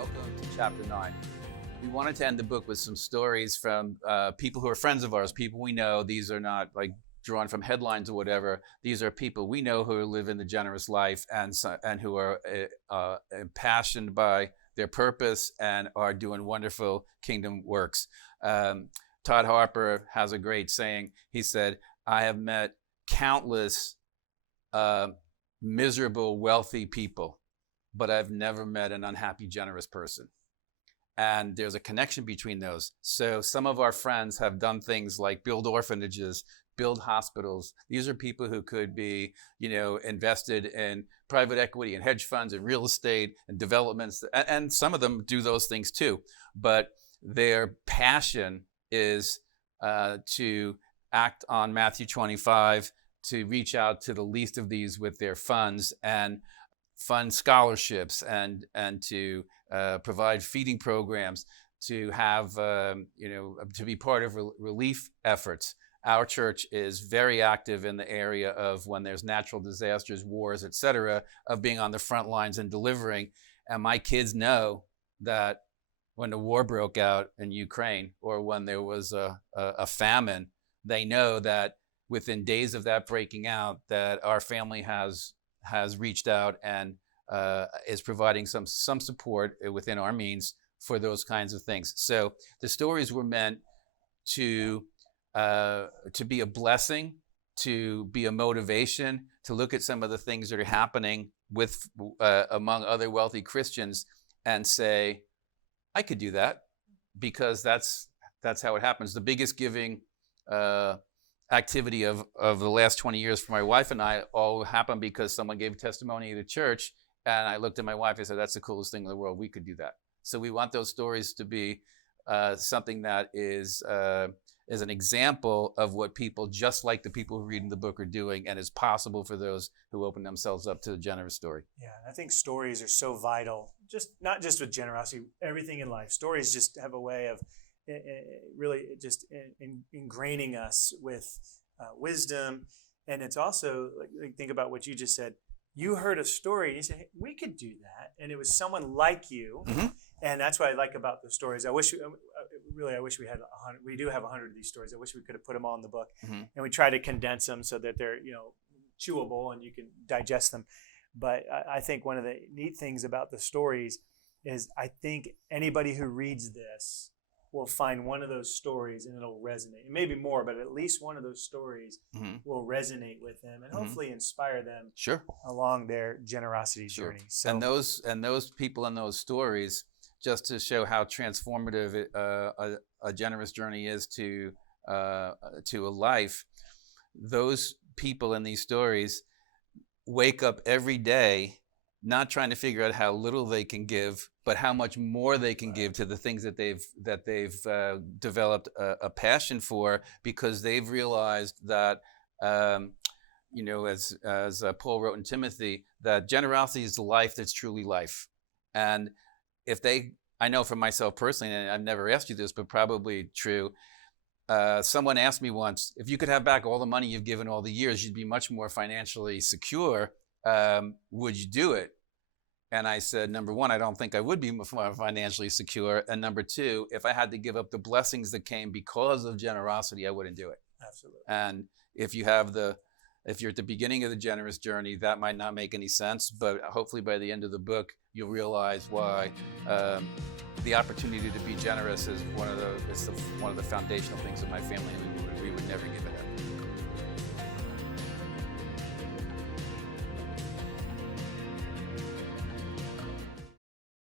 Welcome to chapter 9. We wanted to end the book with some stories from people who are friends of ours, people we know. These are not like drawn from headlines or whatever. These are people we know who live in the generous life and who are impassioned by their purpose and are doing wonderful kingdom works. Todd Harper has a great saying. He said, I have met countless miserable, wealthy people, but I've never met an unhappy, generous person. And there's a connection between those. So some of our friends have done things like build orphanages, build hospitals. These are people who could be, invested in private equity and hedge funds and real estate and developments. And some of them do those things too. But their passion is to act on Matthew 25, to reach out to the least of these with their funds and fund scholarships and to provide feeding programs, to have, to be part of relief efforts. Our church is very active in the area of when there's natural disasters, wars, etc., of being on the front lines and delivering. And my kids know that when the war broke out in Ukraine or when there was a famine, they know that within days of that breaking out, that our family has reached out and is providing some support within our means for those kinds of things. So the stories were meant to be a blessing, to be a motivation, to look at some of the things that are happening with among other wealthy Christians and say, I could do that, because that's how it happens. The biggest giving activity of the last 20 years for my wife and I all happened because someone gave testimony at a church, and I looked at my wife and said, that's the coolest thing in the world. We could do that. So we want those stories to be something that is an example of what people just like the people who read in the book are doing, and is possible for those who open themselves up to the generous story. Yeah, I think stories are so vital, not just with generosity, everything in life. Stories just have a way of really just ingraining us with wisdom. And it's also, like, think about what you just said. You heard a story and you said, hey, we could do that. And it was someone like you. Mm-hmm. And that's what I like about the stories. I wish we had 100. We do have 100 of these stories. I wish we could have put them all in the book. Mm-hmm. And we try to condense them so that they're, chewable and you can digest them. But I think one of the neat things about the stories is I think anybody who reads this will find one of those stories and it'll resonate. It may be more, but at least one of those stories mm-hmm. will resonate with them and hopefully mm-hmm. inspire them along their generosity journey. So, and those people in those stories, just to show how transformative a generous journey is to a life, those people in these stories wake up every day not trying to figure out how little they can give, but how much more they can give to the things that they've developed a passion for, because they've realized that, as Paul wrote in Timothy, that generosity is the life that's truly life. And I know for myself personally, and I've never asked you this, but probably true, someone asked me once, if you could have back all the money you've given all the years, you'd be much more financially secure. Would you do it? And I said, number one, I don't think I would be financially secure. And number two, if I had to give up the blessings that came because of generosity, I wouldn't do it. Absolutely. And if you're at the beginning of the generous journey, that might not make any sense, but hopefully by the end of the book, you'll realize why the opportunity to be generous is one of the foundational things of my family, and we would never give it up.